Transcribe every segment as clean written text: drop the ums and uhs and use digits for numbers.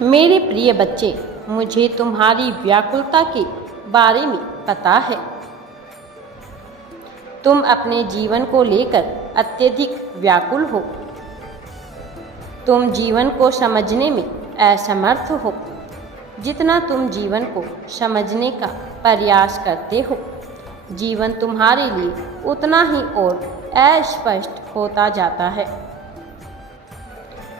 मेरे प्रिय बच्चे, मुझे तुम्हारी व्याकुलता के बारे में पता है। तुम अपने जीवन को लेकर अत्यधिक व्याकुल हो। तुम जीवन को समझने में असमर्थ हो। जितना तुम जीवन को समझने का प्रयास करते हो, जीवन तुम्हारे लिए उतना ही और अस्पष्ट होता जाता है।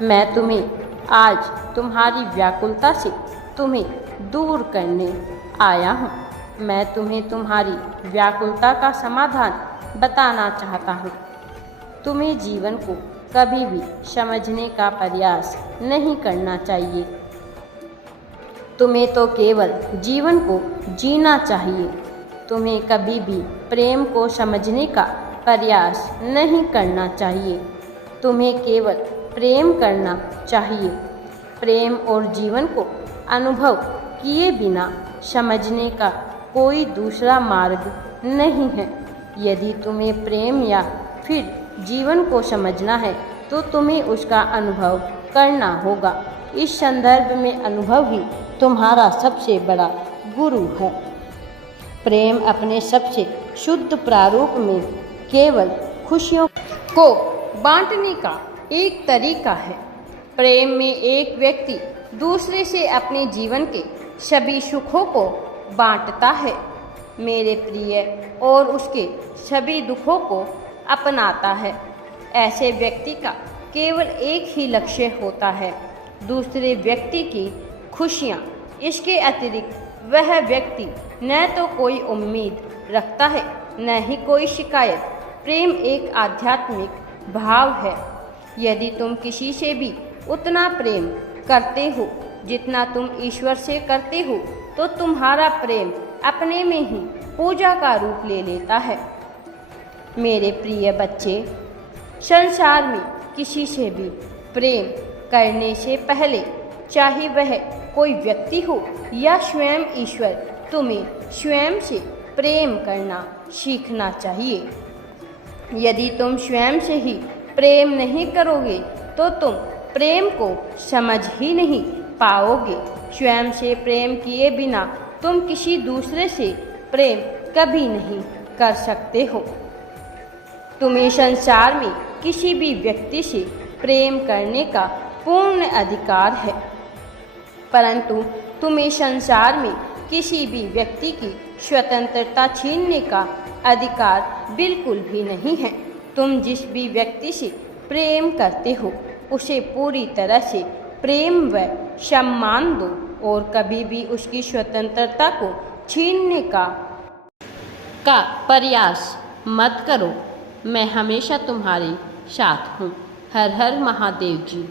मैं तुम्हें आज तुम्हारी व्याकुलता से तुम्हें दूर करने आया हूँ। मैं तुम्हें तुम्हारी व्याकुलता का समाधान बताना चाहता हूँ। तुम्हें जीवन को कभी भी समझने का प्रयास नहीं करना चाहिए। तुम्हें तो केवल जीवन को जीना चाहिए। तुम्हें कभी भी प्रेम को समझने का प्रयास नहीं करना चाहिए। तुम्हें केवल प्रेम करना चाहिए। प्रेम और जीवन को अनुभव किए बिना समझने का कोई दूसरा मार्ग नहीं है। यदि तुम्हें प्रेम या फिर जीवन को समझना है तो तुम्हें उसका अनुभव करना होगा। इस संदर्भ में अनुभव ही तुम्हारा सबसे बड़ा गुरु है। प्रेम अपने सबसे शुद्ध प्रारूप में केवल खुशियों को बांटने का एक तरीका है। प्रेम में एक व्यक्ति दूसरे से अपने जीवन के सभी सुखों को बांटता है, मेरे प्रिय, और उसके सभी दुखों को अपनाता है। ऐसे व्यक्ति का केवल एक ही लक्ष्य होता है, दूसरे व्यक्ति की खुशियाँ। इसके अतिरिक्त वह व्यक्ति न तो कोई उम्मीद रखता है, न ही कोई शिकायत। प्रेम एक आध्यात्मिक भाव है। यदि तुम किसी से भी उतना प्रेम करते हो जितना तुम ईश्वर से करते हो, तो तुम्हारा प्रेम अपने में ही पूजा का रूप ले लेता है। मेरे प्रिय बच्चे, संसार में किसी से भी प्रेम करने से पहले, चाहे वह कोई व्यक्ति हो या स्वयं ईश्वर, तुम्हें स्वयं से प्रेम करना सीखना चाहिए। यदि तुम स्वयं से ही प्रेम नहीं करोगे तो तुम प्रेम को समझ ही नहीं पाओगे। स्वयं से प्रेम किए बिना तुम किसी दूसरे से प्रेम कभी नहीं कर सकते हो। तुम्हें संसार में किसी भी व्यक्ति से प्रेम करने का पूर्ण अधिकार है, परंतु तुम्हें संसार में किसी भी व्यक्ति की स्वतंत्रता छीनने का अधिकार बिल्कुल भी नहीं है। तुम जिस भी व्यक्ति से प्रेम करते हो उसे पूरी तरह से प्रेम व सम्मान दो और कभी भी उसकी स्वतंत्रता को छीनने का प्रयास मत करो। मैं हमेशा तुम्हारे साथ हूँ। हर हर महादेव जी।